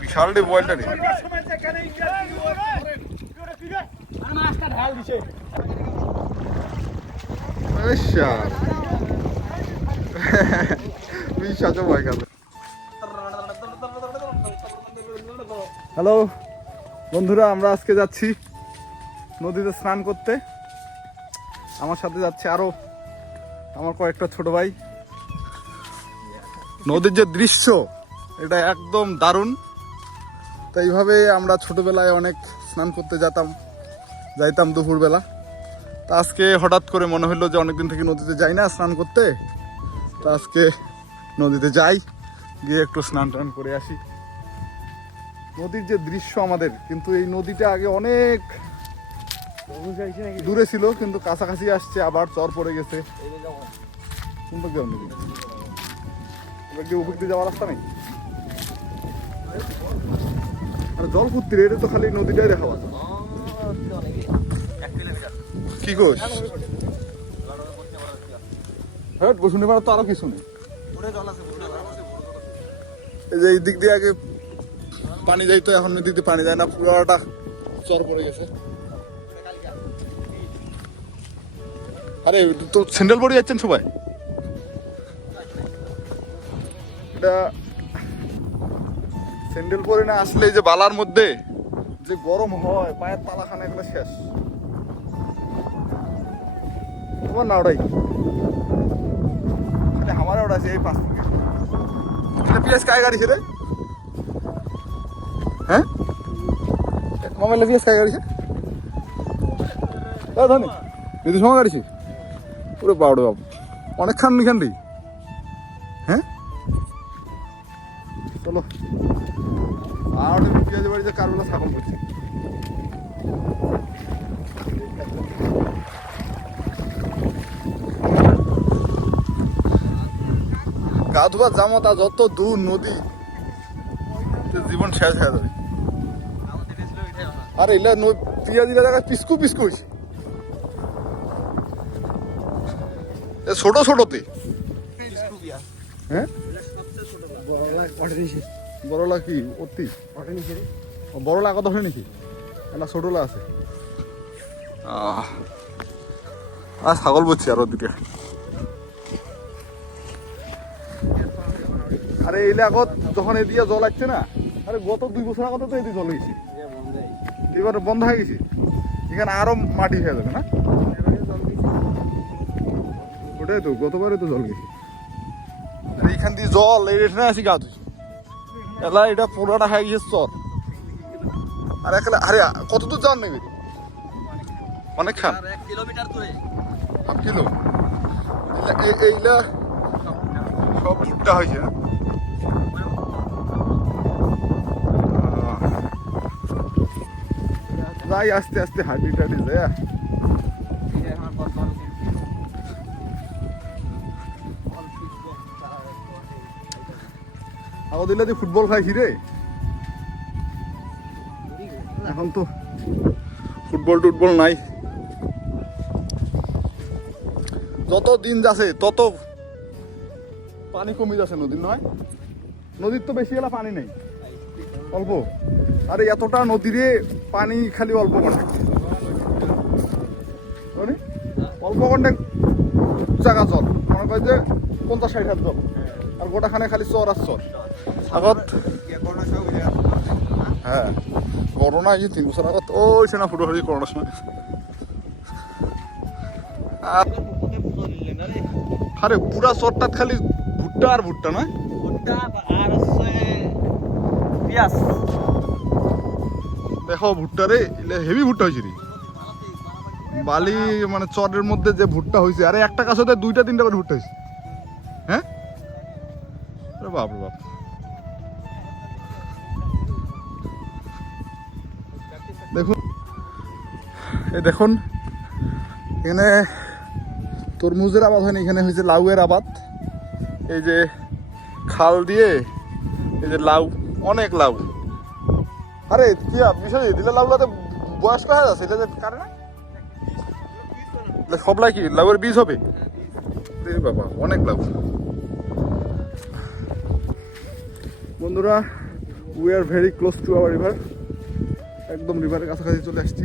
বিশাল রে বলটা রে। বিশাল ভয় গেল হ্যালো বন্ধুরা আমরা আজকে যাচ্ছি নদীতে স্নান করতে। আমার সাথে যাচ্ছে আরও আমার কয়েকটা ছোট ভাই। নদীর যে দৃশ্য, এটা একদম দারুণ। তো এইভাবে আমরা ছোটবেলায় অনেক স্নান করতে যেতাম, যাইতাম দুপুরবেলা। তা আজকে হঠাৎ করে মনে হলো যে অনেকদিন থেকে নদীতে যাই না স্নান করতে। তা আজকে নদীতে যাই, গিয়ে একটু স্নান টান করে আসি। নদীর যে দৃশ্য আমাদের, কিন্তু এই নদীটা আগে অনেক দূরে ছিল, কিন্তু কাছাকাছি আসছে, আবার চর পড়ে গেছে। এবার কি উপর দিয়ে যাওয়ার রাস্তা নেই? আর জল কুত্তি এটা তো খালি নদীটাই দেখা পাচ্ছে। কি কোস হ্যাঁ তো আরও কিছু নেই। এই যে এই দিক দিয়ে আগে পানি যাইতো, এখন নদীতে দিয়ে পানি যায় না, পুরোটা চর পড়ে গেছে। আরে, তো স্যান্ডেল পরে যাচ্ছেন সবাই? এটা স্যান্ডেল পরে না আসলে যে বালার মধ্যে যে গরম হয়, পায়ের তালাখানা, এগুলো শেষ। তোমার না ওটাই? আরে আমার ওটা আছে, এই পাঁচ থেকে। পিয়াজ কায় গাড়ি রে হ্যাঁ? মোবাইলে পিয়াজ কায় গাড়ি ধনী বিদ্যুৎ সময় গাড়ি পুরো বাউড়ে বাবু। অনেকক্ষণ এখান দিই হ্যাঁ? চলো। আর বাড়িতে করছে গা ধোয়া জামতা যত দূর নদী জীবন শেষ হয়ে যাবে। আর, এলা পেঁয়াজ দিলে পিসকু পিসকু হয়েছে। ছোট ছোটতে। হ্যাঁ? বড়লা কি? অতি? বড়লা কত হয় নাকি এটা ছোটলা আছে। আর ছাগল বলছি আর ওদিকে আরে, এই আগত যখন এদিকে জল আসছে না, আরে, গত দুই বছর আগত তো এদিকে জল হয়েছে। এবার বন্ধ হয়ে গেছে। এখানে আরও মাটি হয়ে যাবে, না? ওটাই তো গতবারে তো জল গেছে। এইখান দিয়ে জল এই রেটে আসি গা তুই। এলা এটা পুরাটা হয়ে গেছে চর। আর একলা আরে কত দূর যান নেবে অনেকখান? এক কিলোমিটার দূরে। Half kilo? এইলা- এই- সব ভুট্টা হয়েছে যাই আস্তে আস্তে হাঁটি টাটি যায় আমাদের দিলে ফুটবল খাইছি রে? এখন তো ফুটবল টুটবল নাই। যত দিন যাচ্ছে, তত পানি কমে যাচ্ছে নদীর নয় নদীর তো বেশি গেলে পানি নেই, অল্প। আরে এতটা নদীরে পানি খালি অল্প কন্টে অল্প কন্টে জায়গা চল। মনে করে যে পঞ্চাশ ষাট হাত জল আর গোটাখানে খালি চর আর চর আগত? হ্যাঁ। করোনা এই তিন বছর আগত? ওই সেনা ফুটো হয়ে করোনার সময় আরে পুরা চরটাত খালি ভুট্টা আর ভুট্টা না ভুট্টা আর হচ্ছে দেখো, ভুট্টা রে হেভি ভুট্টা হয়েছে রে বালি মানে চরের মধ্যে যে ভুট্টা হয়েছে আরে একটা কাছে দুইটা, তিনটা করে ভুট্টা হয়েছে হ্যাঁ বাপ রে বাপ দেখুন। এই দেখুন, এখানে তরমুজের আবাদ হয়নি, এখানে হয়েছে লাউয়ের আবাদ। এই যে খাল দিয়ে, এই যে লাউ, অনেক লাউ। আরে, কি বিষয় দিলে লাউলাতে বয়স্ক হয়ে যাচ্ছে, এটা যে কারণে তাহলে সব লাই কি? লাউয়ের বীজ হবে? বাবা, অনেক লাউ। বন্ধুরা we are very close to our river একদম রিভারের কাছাকাছি চলে আসছি।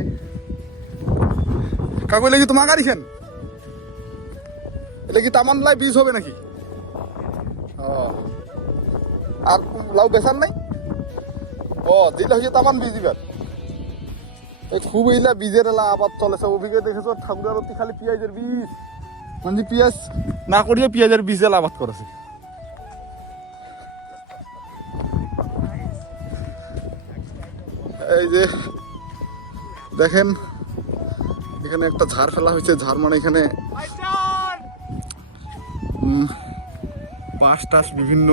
কাকু লেগে তোমার গাড়ি খেন এটা কি তামান লাই বীজ হবে নাকি? আর লাউ বেসার নাই? ও দিলে হচ্ছে তামান বীজ এবার। এই খুব ইলা বীজের এলা আবার চলেছে ওদিকে দেখেছ? ঠাকুরের অতি খালি পেঁয়াজের বীজ মানে পেঁয়াজ না করিয়ে পেঁয়াজের বীজ এলা আবাদ করেছে। যে দেখেন, এখানে একটা ঝাড় ফেলা হয়েছে। ঝাড় মানে এখানে বাঁশ টাস বিভিন্ন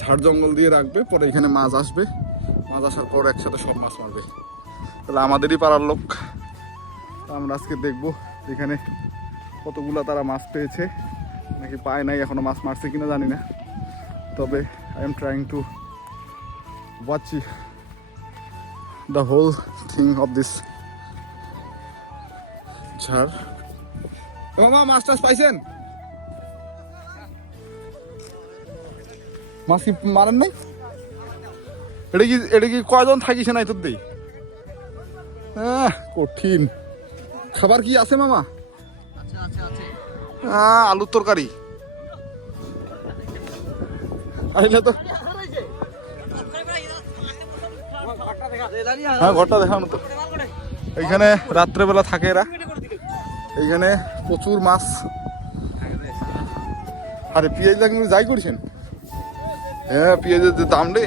ঝাড় জঙ্গল দিয়ে রাখবে, পরে এখানে মাছ আসবে। মাছ আসার পর একসাথে সব মাছ মারবে। তাহলে আমাদেরই পাড়ার লোক। আমরা আজকে দেখব এখানে কতগুলা তারা মাছ পেয়েছে। নাকি পায় নাই, এখনও মাছ মারছে কিনা জানি না। তবে I am trying to watch the whole thing of this ঝাড়। ও মা, মাছ টাছ পাইছেন? মাছ কি মারেন নাই? এটা কি এটা কি কয়জন থাকিস নাই তোর দেই? কঠিন। খাবার কি আছে মামা? আলুর তরকারি। আইলে তো হ্যাঁ ঘরটা দেখানো তো। এইখানে রাত্রেবেলা থাকে এরা। এইখানে প্রচুর মাছ। আরে পেঁয়াজ লাগিয়ে যাই করছেন। হ্যাঁ পেঁয়াজের যে দাম রে,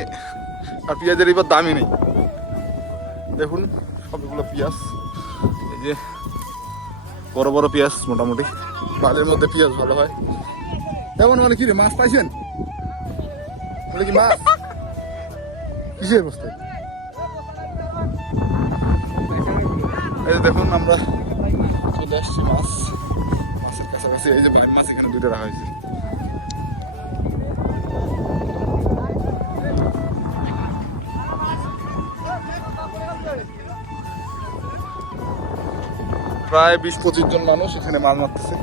আর পেঁয়াজের এবার দামই নেই। দেখুন, সবগুলো পেঁয়াজ। এই যে বড় বড় পেঁয়াজ মোটামুটি। বালের মধ্যে পেঁয়াজ ভালো হয়। এমন মানে কি রে, মাছ পাইছেন? বলে কি মাছ? কিসের বস্তা এই দেখুন আমরা চলে আসছি মাছ। মাছের কাছাকাছি, এই যে বাইর মাছ এখানে দুটো রাখা হয়েছে। প্রায় বিশ পঁচিশ জন মানুষ এখানে মাছ মারতেছে।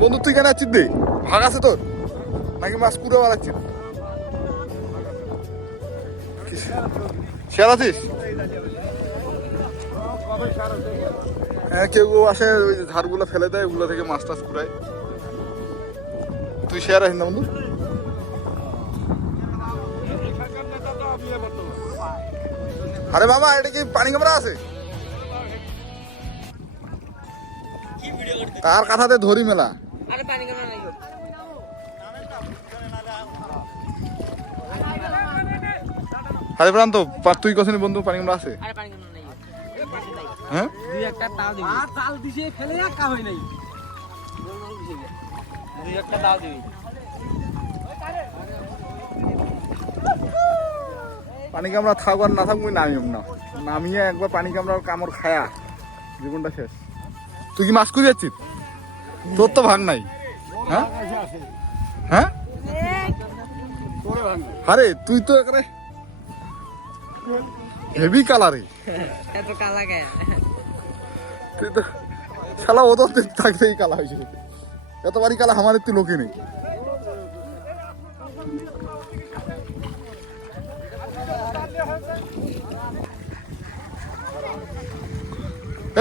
বন্ধু, তুই কেন আছিস দে ভাগ আছে তোর? নাকি মাছ কুড়ে মারাচ্ছিস শেয়ার আছিস? হ্যাঁ কেউ কেউ আসে, ওই ঝাড়গুলো ফেলে দেয়, ওগুলো থেকে মাছ টাছ কুড়ায় তুই শেয়ার আছিস না, বন্ধু? আরে বাবা, এটা কি পানি কামড়া আছে? তার কাথাতে ধরি মেলা। আরে প্রান্ত তুই কছিনি বন্ধু পানি কামড়া আছে? হ্যাঁ? দুই একটা তাও দিবি। আর তাল দিছে ফেলে একা হয় নাই। দুই একটা তাও দিবি। পানি কামড়া থাক আর না থাক মুই নামিম না। নামিয়ে একবার পানি কামড়ার কামড় খায়া জীবনটা শেষ। তুই কি মাছ খুঁজে যাচ্ছিস তোর তো ভাগ নাই। হ্যাঁ? হ্যাঁ? আরে তুই তো একারে হেভি কালারে এত কালা কে তুই তো শালা ওদের থাকতেই কালা হয়েছে। এত বাড়ি কালা আমার একটু লোকে নেই।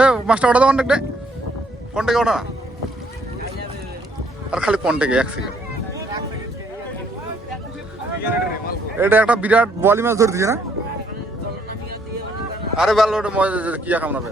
এ মাছটা ওটা দাও কন্ট্যাক্টে কন্ট্যাক্টে ওটা আর খালি কন্ট্যাক্টে এক সেকেন্ড এটা একটা বিরাট বলি মাছ ধরে দিছে না? আরে বেল ওটা মজা কি কামড়াবে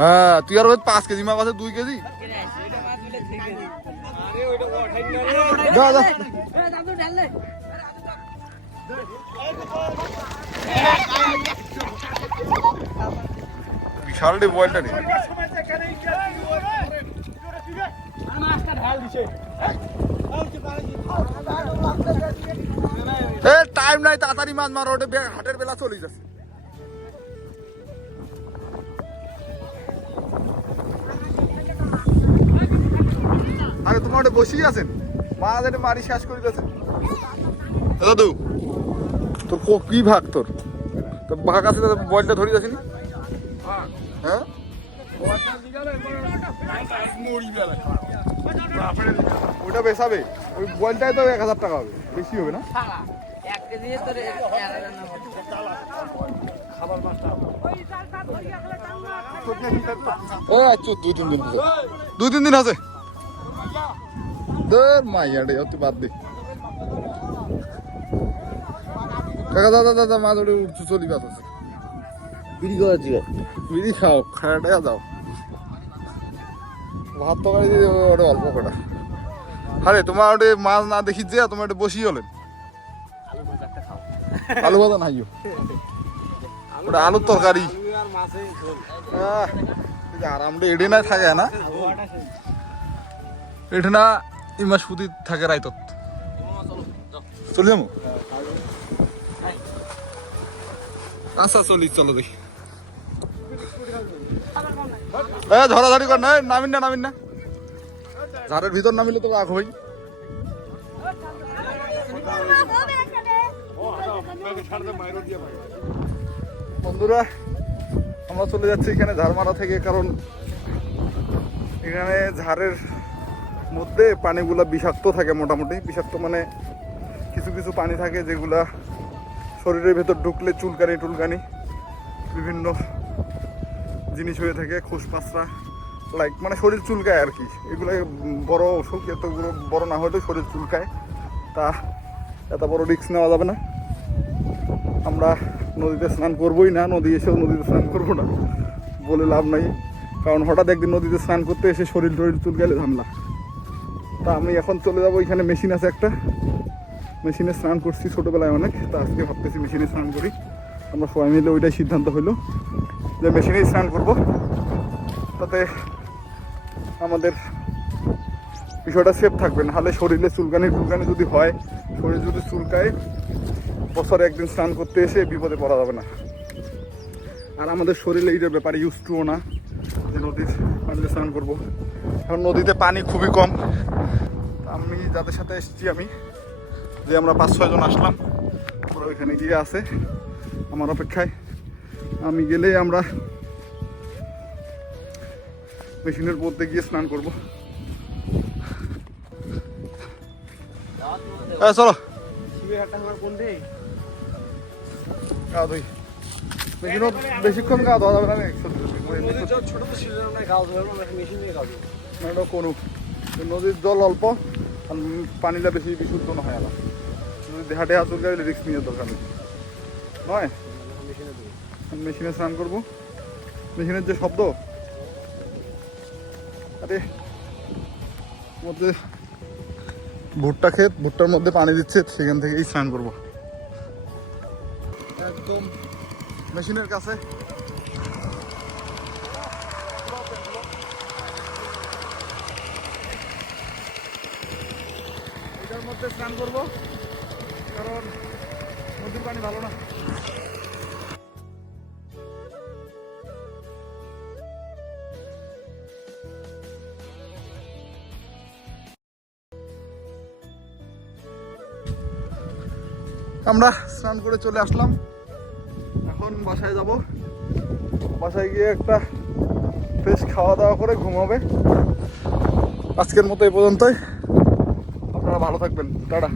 হ্যাঁ তুই আর পাঁচ কেজি মাছ আছে, দুই কেজি? ঢালে শালটি বয়েলটা এ টাইম নাই, তাড়াতাড়ি মাছ মারো হাটের বেলা চলে যাচ্ছে। আরে তোমার ওটা বসেই আছেন? মা এটা মারি শেষ করে দিয়েছে। দাদু। তোর কো- কি ভাগ তোর? তোর ভাগ আছে তোর বলটা ধরে যাচ্ছিনি হ্যাঁ? ওইটা বেসাবে। ওই বলটাই তো এক হাজার টাকা হবে। বেশি হবে না? দুই তিন দিন আছে। দুই তিন দিন আছে ধর মাইয়া রে অত বাদ দে। কাকা দাদা দাদা মাছ ওটা উঠছে চলি বাস আছে। বিড়ি করা দিবে বিড়ি খাও খাওয়াটা যাও ভাত তরকারি দিয়ে ওটা অল্প কটা। আরে তোমার ওটা মাছ না দেখি যে তোমার ওটা বসি হলেন। আলু ভাজা নাইও ওটা আলুর তরকারি। আরামটা এডে না থাকে না? এডে না ইমাস পুতি থাকে রাইতত চলে যাব? আচ্ছা চলি, চলো দেখি। এ, ধরাধরি কর, না, নামিন না নামিন না। ঝাড়ের ভিতর নামিলে তো আগ হই বন্ধুরা, আমরা চলে যাচ্ছি এখানে ঝাড়মারা থেকে, কারণ এখানে ঝাড়ের মধ্যে পানিগুলা বিষাক্ত থাকে মোটামুটি। বিষাক্ত মানে কিছু কিছু পানি থাকে যেগুলা শরীরের ভেতর ঢুকলে চুলকানি টুলকানি বিভিন্ন জিনিস হয়ে থাকে খুশপাসরা লাইক মানে শরীর চুলকায় আর কি। এগুলো বড় অসুখ, এতগুলো বড় না হলেও শরীর চুলকায়। তা এত বড় রিস্ক নেওয়া যাবে না। আমরা নদীতে স্নান করবোই না, নদী এসেও নদীতে স্নান করব না বলে লাভ নাই। কারণ হঠাৎ একদিন নদীতে স্নান করতে এসে শরীর টরীর চুলকালে ঝামলা। তা আমি এখন চলে যাব, এখানে মেশিন আছে একটা। মেশিনে স্নান করছি ছোটোবেলায় অনেক, তা আজকে ভাবতেছি মেশিনে স্নান করি। আমরা সবাই মিলে ওইটাই সিদ্ধান্ত হইল যে মেশিনেই স্নান করব। তাতে আমাদের বিষয়টা সেফ থাকবে, নাহলে শরীরে চুলকানি টুলকানি যদি হয়, শরীর যদি চুলকায়, বছরে একদিন স্নান করতে এসে বিপদে পড়া যাবে না। আর আমাদের শরীরে এইটার ব্যাপারে ইউজ টুও না যে নদীর পানিতে স্নান করব। এখন নদীতে পানি খুবই কম। আমি যাদের সাথে এসেছি আমি যে আমরা পাঁচ ছয়জন আসলাম ওরা ওইখানে গিয়ে আছে আমার অপেক্ষায়। আমি গেলে আমরা মেশিনের মধ্যে গিয়ে স্নান করব। চলো। গা বেশিক্ষণ গা ধোয়া যাবে না ছোট ছিল না ধরে আমরা মেশিন নিয়ে না, এটা কোনো নদীর জল অল্প, আর পানিটা বেশি বিশুদ্ধ না হয় আলাদা। যদি দেহা টেহা চুলকাই রিক্স নিয়ে দরকার নেই। নয়? মেশিনে স্নান করব। মেশিনের যে শব্দ? আরে, মধ্যে ভুট্টা ক্ষেত, ভুট্টার মধ্যে পানি দিচ্ছে, সেখান থেকেই স্নান করব। একদম মেশিনের কাছে। মধ্যে স্নান করব, কারণ নদীর পানি ভালো না। আমরা স্নান করে চলে আসলাম। এখন বাসায় যাব। বাসায় গিয়ে একটা ফ্রেশ খাওয়া দাওয়া করে ঘুমাবে। আজকের মতো এই পর্যন্তই। ভালো থাকবেন। টাটা।